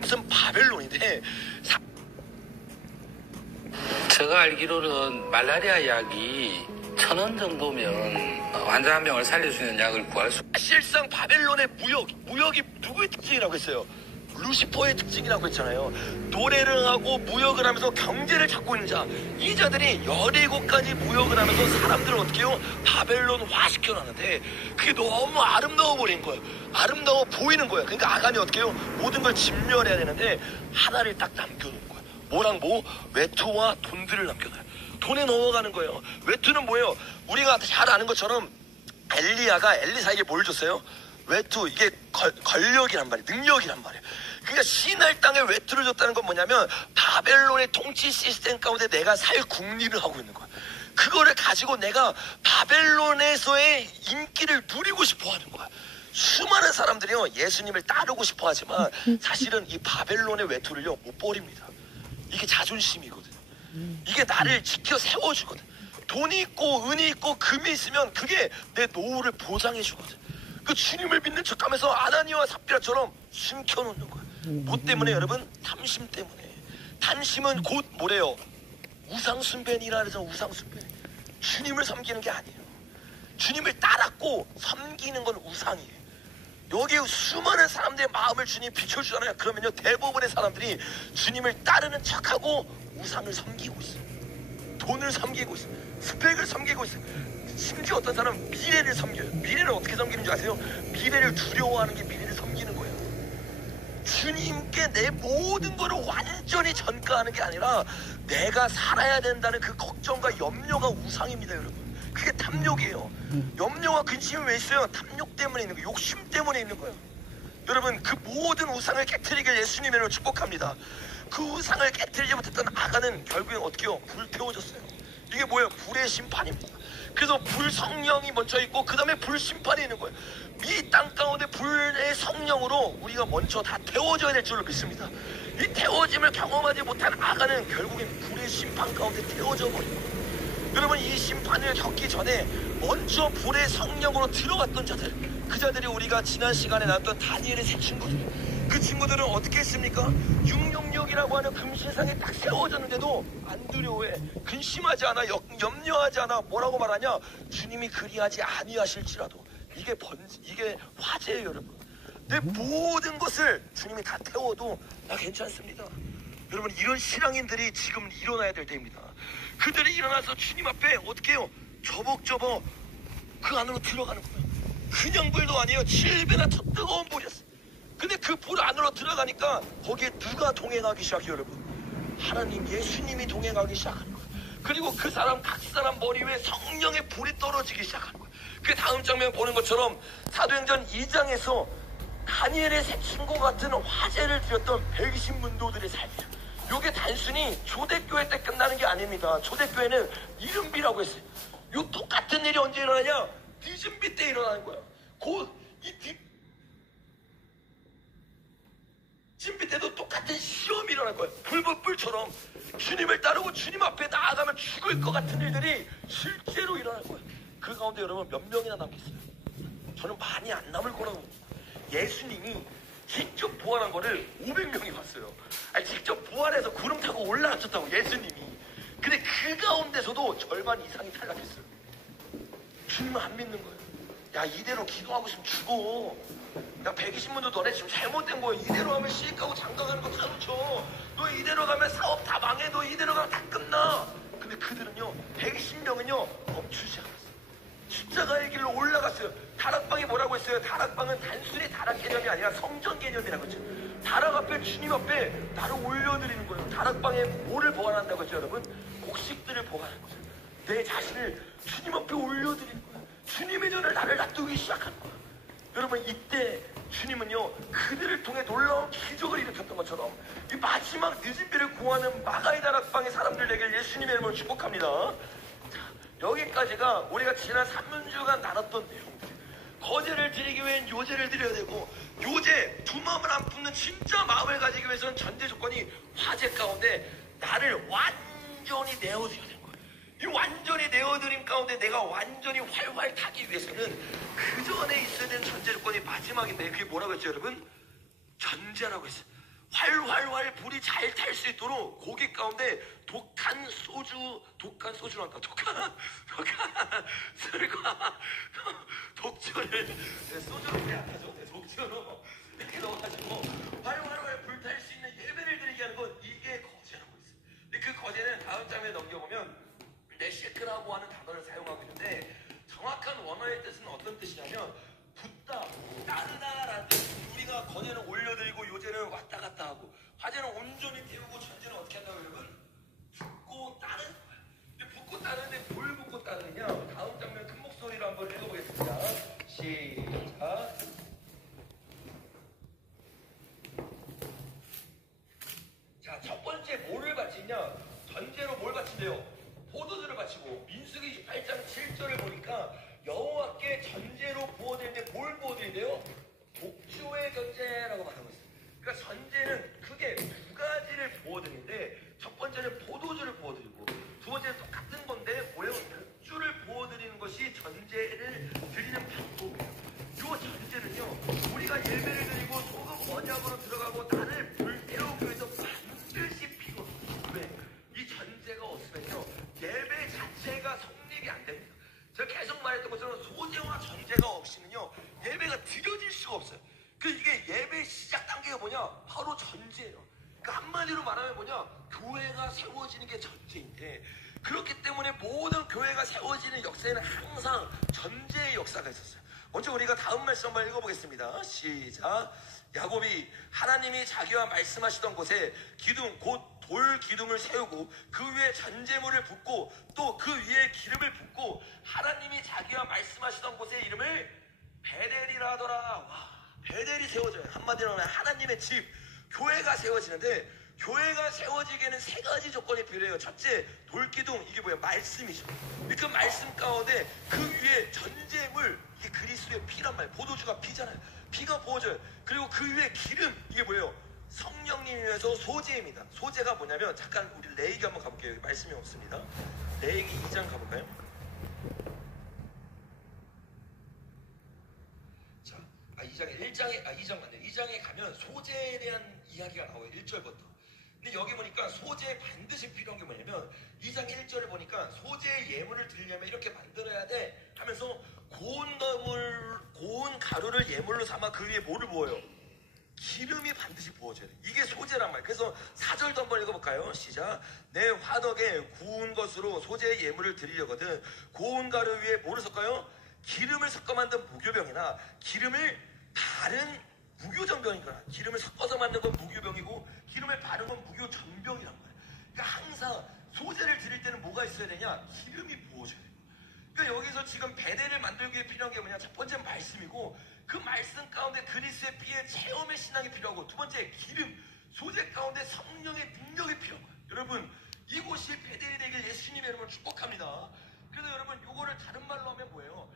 무슨 바벨론인데 제가 알기로는 말라리아 약이 1,000원 정도면 환자 한 명을 살릴 수 있는 약을 구할 수. 실상 바벨론의 무역이 누구의 특징이라고 했어요? 루시퍼의 특징이라고 했잖아요. 노래를 하고 무역을 하면서 경제를 찾고 있는 자, 이 자들이 17가지 무역을 하면서 사람들을 어떻게 해요? 바벨론화 시켜놨는데 그게 너무 아름다워 버린 거예요. 아름다워 보이는 거예요. 그러니까 아간이 어떻게 해요? 모든 걸 진멸해야 되는데 하나를 딱 남겨놓은 거예요. 뭐랑 뭐? 외투와 돈들을 남겨놔요. 돈에 넘어가는 거예요. 외투는 뭐예요? 우리가 잘 아는 것처럼 엘리야가 엘리사에게 뭘 줬어요? 외투, 이게 권력이란 말이에요. 능력이란 말이에요. 그러니까 신할 땅에 외투를 줬다는 건 뭐냐면 바벨론의 통치 시스템 가운데 내가 살 국리를 하고 있는 거야. 그거를 가지고 내가 바벨론에서의 인기를 누리고 싶어 하는 거야. 수많은 사람들이요 예수님을 따르고 싶어 하지만 사실은 이 바벨론의 외투를요 못 버립니다. 이게 자존심이거든. 이게 나를 지켜 세워주거든. 돈이 있고 은이 있고 금이 있으면 그게 내 노후를 보장해 주거든. 그 주님을 믿는 척하면서 아나니아와 삽비라처럼 숨겨놓는 거야. 뭐 때문에 여러분? 탐심 때문에. 탐심은 곧 뭐래요? 우상숭배니라 그래서 우상숭배. 주님을 섬기는 게 아니에요. 주님을 따랐고 섬기는 건 우상이에요. 여기 수많은 사람들의 마음을 주님 비춰주잖아요. 그러면요 대부분의 사람들이 주님을 따르는 척하고 우상을 섬기고 있어요. 돈을 섬기고 있어요. 스펙을 섬기고 있어요. 심지어 어떤 사람은 미래를 섬겨요. 미래를 어떻게 섬기는 줄 아세요? 미래를 두려워하는 게 미래를 섬기는 거예요. 주님께 내 모든 거를 완전히 전가하는 게 아니라 내가 살아야 된다는 그 걱정과 염려가 우상입니다, 여러분. 그게 탐욕이에요. 염려와 근심이 왜 있어요? 탐욕 때문에 있는 거예요. 욕심 때문에 있는 거예요. 여러분, 그 모든 우상을 깨트리길 예수님의 이름으로 축복합니다. 그 우상을 깨트리지 못했던 아간은 결국엔 어떻게 해요? 불태워졌어요. 이게 뭐예요? 불의 심판입니다. 그래서 불 성령이 먼저 있고 그 다음에 불 심판이 있는 거예요. 이 땅 가운데 불의 성령으로 우리가 먼저 다 태워져야 될 줄로 믿습니다. 이 태워짐을 경험하지 못한 아간은 결국엔 불의 심판 가운데 태워져 버린 거예요. 여러분, 이 심판을 겪기 전에 먼저 불의 성령으로 들어갔던 자들, 그 자들이 우리가 지난 시간에 나왔던 다니엘의 세 친구들, 그 친구들은 어떻게 했습니까? 666이라고 하는 금신상에 딱 세워졌는데도 안 두려워해. 근심하지 않아. 염려하지 않아. 뭐라고 말하냐? 주님이 그리하지 아니하실지라도. 이게 화제예요, 여러분. 내 모든 것을 주님이 다 태워도 나 괜찮습니다. 여러분, 이런 신앙인들이 지금 일어나야 될 때입니다. 그들이 일어나서 주님 앞에 어떻게 해요? 저벅저벅 그 안으로 들어가는 거예요. 그냥 불도 아니에요. 7배나 더 뜨거운 불이었어요. 근데 그 불 안으로 들어가니까 거기에 누가 동행하기 시작해요, 여러분? 하나님, 예수님이 동행하기 시작하는 거예요. 그리고 그 사람, 각 사람 머리 위에 성령의 불이 떨어지기 시작하는 거예요. 그 다음 장면 보는 것처럼 사도행전 2장에서 다니엘의 새 친구 같은 화제를 드렸던 백신문도들의 삶이에요. 이게 단순히 초대교회 때 끝나는 게 아닙니다. 초대교회는 이른비라고 했어요. 요 똑같은 일이 언제 일어나냐? 디즘비 때 일어나는 거예요. 디즘비 때도 똑같은 시험이 일어날 거예요. 불불불처럼 주님을 따르고 주님 앞에 나아가면 죽을 것 같은 일들이 실제로 일어날 거예요. 그 가운데 여러분 몇 명이나 남겠어요? 저는 많이 안 남을 거라고 봅니다. 예수님이 직접 부활한 거를 500명이 봤어요. 아니, 직접 부활해서 구름 타고 올라가셨다고, 예수님이. 근데 그 가운데서도 절반 이상이 탈락했어요. 주님은 안 믿는 거예요. 야, 이대로 기도하고 있으면 죽어. 야, 120문도 너네 지금 잘못된 거야. 이대로 하면 시집가고 장가가는 거 다 놓쳐. 너 이대로 가면 사업 다 망해. 너 이대로 가면 다 끝나. 근데 그들은요, 120명은요 멈추지 않았어요. 십자가의 길로 올라갔어요. 다락방이 뭐라고 했어요? 다락방은 단순히 다락 개념이 아니라 성전 개념이라고 했죠. 다락 앞에, 주님 앞에 나를 올려드리는 거예요. 다락방에 뭐를 보관한다고 했죠, 여러분? 곡식들을 보관하는 거예요. 내 자신을 주님 앞에 올려드리는 거예요. 주님의 전을 나를 놔두기 시작하는 거예요. 여러분, 이때 주님은요 그들을 통해 놀라운 기적을 일으켰던 것처럼 이 마지막 늦은 비를 구하는 마가의 다락방의 사람들에게 예수님의 이름으로 축복합니다. 여기까지가 우리가 지난 3주간 나눴던 내용들. 거제를 드리기 위해는 요제를 드려야 되고, 요제 두 마음을 안 품는 진짜 마음을 가지기 위해서는 전제 조건이 화제 가운데 나를 완전히 내어드려야 되는 거예요. 이 완전히 내어드림 가운데 내가 완전히 활활 타기 위해서는 그 전에 있어야 되는 전제 조건이 마지막인데, 그게 뭐라고 했죠 여러분? 전제라고 했어요. 활활활 불이 잘 탈 수 있도록 고기 가운데 독한 소주란다. 독한 술과 독주를, 소주로 그냥 하죠. 독주로 이렇게 넣어가지고 활활활 불 탈 수 있는 예배를 드리게 하는 건 이게 거제라고 있어요. 근데 그 거제는 다음 장면에 넘겨보면 네셰크라고 하는 단어를 사용하고 있는데, 정확한 원어의 뜻은 어떤 뜻이냐면 붓다, 따르다라는 뜻. 우리가 거제는 올려드리고 요제는 왔다 갔다 하고, 화제는 온전히 태우고, 전제는 어떻게 한다고 여러분? 붓고 따르는 거야. 근데 붓고 따르는데 뭘 붓고 따르느냐? 다음 장면 큰 목소리로 한번 읽어보겠습니다. 시작. 자, 첫 번째 뭐를 바치냐? 전제로 뭘 바친대요? 포도주를 바치고, 민수기 28장 7절을 보니까 여호와께 전제로 부어드리는데 뭘 부어드린대요? 독주의 전제라고 말하고 있어요. 그러니까 전제는 크게 두 가지를 부어드리는데, 첫 번째는 포도주를 부어드리고, 두 번째는 똑같은 건데 뭐예요? 독주를 부어드리는 것이 전제를 드리는 방법이에요. 이 전제는요, 우리가 예배를 드리고 소금 언약으로 들어가고 나를 불태우기 위해서 반드시 피거든요. 왜? 이 전제가 없으면요, 예배 자체가 성립이 안 됩니다. 제가 계속 말했던 것처럼 소제와 전제가 없이는요, 예배가 드려질 수가 없어요. 이게 예배 시작 단계가 뭐냐? 바로 전제예요. 한마디로 말하면 뭐냐? 교회가 세워지는 게 전제인데, 그렇기 때문에 모든 교회가 세워지는 역사에는 항상 전제의 역사가 있었어요. 먼저 우리가 다음 말씀 한번 읽어보겠습니다. 시작. 야곱이 하나님이 자기와 말씀하시던 곳에 기둥, 곧 돌 기둥을 세우고 그 위에 전제물을 붓고 또 그 위에 기름을 붓고 하나님이 자기와 말씀하시던 곳의 이름을 베델이라 하더라. 와, 베델이 세워져요. 한마디로 하면 하나님의 집, 교회가 세워지는데, 교회가 세워지기에는 세 가지 조건이 필요해요. 첫째, 돌기둥, 이게 뭐예요? 말씀이죠. 그 말씀 가운데 그 위에 전제물, 이게 그리스도의 피란 말이에요. 포도주가 피잖아요. 피가 부어져요. 그리고 그 위에 기름, 이게 뭐예요? 성령님이면서 소재입니다. 소재가 뭐냐면, 잠깐 우리 레이기 한번 가볼게요. 여기 말씀이 없습니다. 레이기 2장 가볼까요? 자, 2장 맞네요. 2장에 가면 소재에 대한 이야기가 나와요. 1절부터. 근데 여기 보니까 소재에 반드시 필요한 게 뭐냐면, 2장 1절을 보니까 소재의 예물을 드리려면 이렇게 만들어야 돼 하면서 고운 가루를 예물로 삼아 그 위에 뭐를 부어요? 기름이 반드시 부어져야 돼. 이게 소재란 말이에요. 그래서 4절도 한번 읽어볼까요? 시작. 내 화덕에 구운 것으로 소재의 예물을 드리려거든 고운 가루 위에 뭐를 섞어요? 기름을 섞어 만든 무교병이나 기름을 바른 무교전병이거나, 기름을 섞어서 만든 건 무교병이고 기름을 바른 건 무교전병이란 말이에요. 그러니까 항상 소재를 드릴 때는 뭐가 있어야 되냐? 기름이 부어져야 돼요. 그러니까 여기서 지금 베델을 만들기 위해 필요한 게 뭐냐? 첫 번째는 말씀이고, 그 말씀 가운데 그리스도의 피의 체험의 신앙이 필요하고, 두 번째 기름, 소재 가운데 성령의 능력이 필요한 거예요. 여러분, 이곳이 베델이 되길 예수님의 이름으로 축복합니다. 그래서 여러분, 요거를 다른 말로 하면 뭐예요?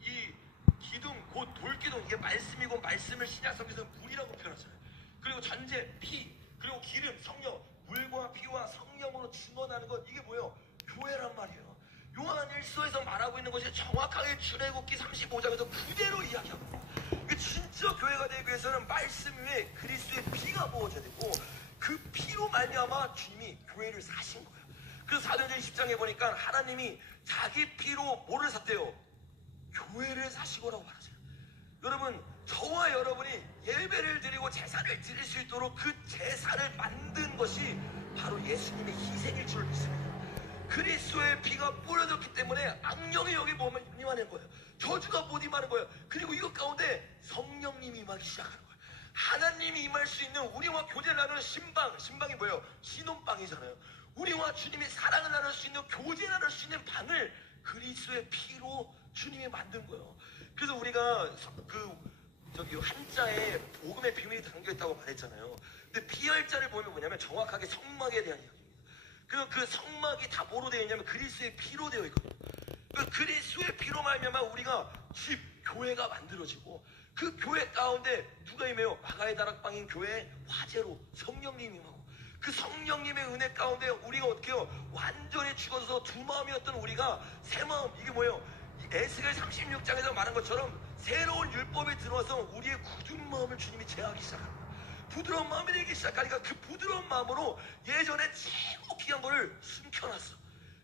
이 기둥, 곧 돌기둥, 이게 말씀이고, 말씀을 신약성에서 물이라고 표현하잖아요. 그리고 전제, 피, 그리고 기름, 성령, 물과 피와 성령으로 증언하는 것, 이게 뭐예요? 교회란 말이에요. 요한 1서에서 말하고 있는 것이 정확하게 출애굽기 35장에서 그대로 이야기하고 있어요. 진짜 교회가 되기 위해서는 말씀 위에 그리스도의 피가 부어져야 되고, 그 피로 말미암아 주님이 교회를 사신 거예요. 그래서 사도행전 10장에 보니까 하나님이 자기 피로 뭐를 샀대요? 교회를 사시고라고 말하잖아요. 여러분, 저와 여러분이 예배를 드리고 제사를 드릴 수 있도록 그 제사를 만든 것이 바로 예수님의 희생일 줄 믿습니다. 그리스도의 피가 뿌려졌기 때문에 악령이 여기 보면 임하는 거예요. 저주가 못 임하는 거예요. 그리고 이것 가운데 성령님이 임하기 시작하는 거예요. 하나님이 임할 수 있는, 우리와 교제를 나누는 신방이 뭐예요? 신혼방이잖아요. 우리와 주님이 사랑을 나눌 수 있는, 교제를 나눌 수 있는 방을 그리스도의 피로 주님이 만든 거예요. 그래서 우리가 저기 한자에 복음의 비밀이 담겨있다고 말했잖아요. 근데 비열자를 보면 뭐냐면 정확하게 성막에 대한 이야기입니다. 그래서 그 성막이 다 뭐로 되어 있냐면 그리스도의 피로 되어 있거든요. 그 그리스도의 피로 말미암아 우리가 집, 교회가 만들어지고 그 교회 가운데 누가 임해요? 마가의 다락방인 교회의 화제로 성령님이 임하고 그 성령님의 은혜 가운데 우리가 어떻게 해요? 완전히 죽어서 두 마음이었던 우리가 새 마음, 이게 뭐예요? 에스겔 36장에서 말한 것처럼 새로운 율법이 들어와서 우리의 굳은 마음을 주님이 제하기 시작합니다. 부드러운 마음이 되기 시작하니까 그 부드러운 마음으로 예전에 최고 귀한 거를 숨겨놨어.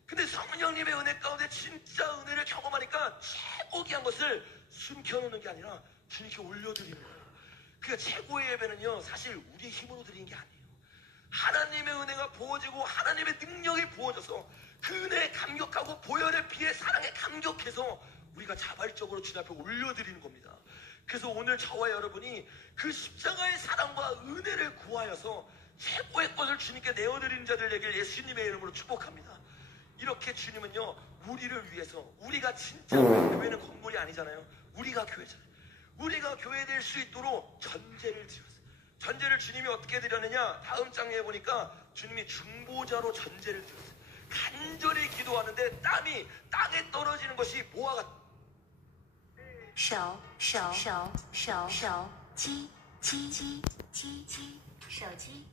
근데 성령님의 은혜 가운데 진짜 은혜를 경험하니까 최고 귀한 것을 숨겨놓는 게 아니라 주님께 올려드리는 거예요. 그러니까 최고의 예배는요, 사실 우리의 힘으로 드리는 게 아니에요. 하나님의 은혜가 부어지고 하나님의 능력이 부어져서 그 은혜에 감격하고 보혈의 피의 사랑에 감격해서 우리가 자발적으로 주님 앞에 올려드리는 겁니다. 그래서 오늘 저와 여러분이 그 십자가의 사랑과 은혜를 구하여서 최고의 것을 주님께 내어드리는 자들 되길 예수님의 이름으로 축복합니다. 이렇게 주님은요, 우리를 위해서, 우리가 진짜 교회는 건물이 아니잖아요. 우리가 교회잖아요. 우리가 교회 될 수 있도록 전제를 드렸어요. 전제를 주님이 어떻게 드렸느냐? 다음 장에 보니까 주님이 중보자로 전제를 드렸어요. 간절히 기도하는데 땀이 땅에 떨어지는 것이 뭐와 같아요? 手机手机手机手机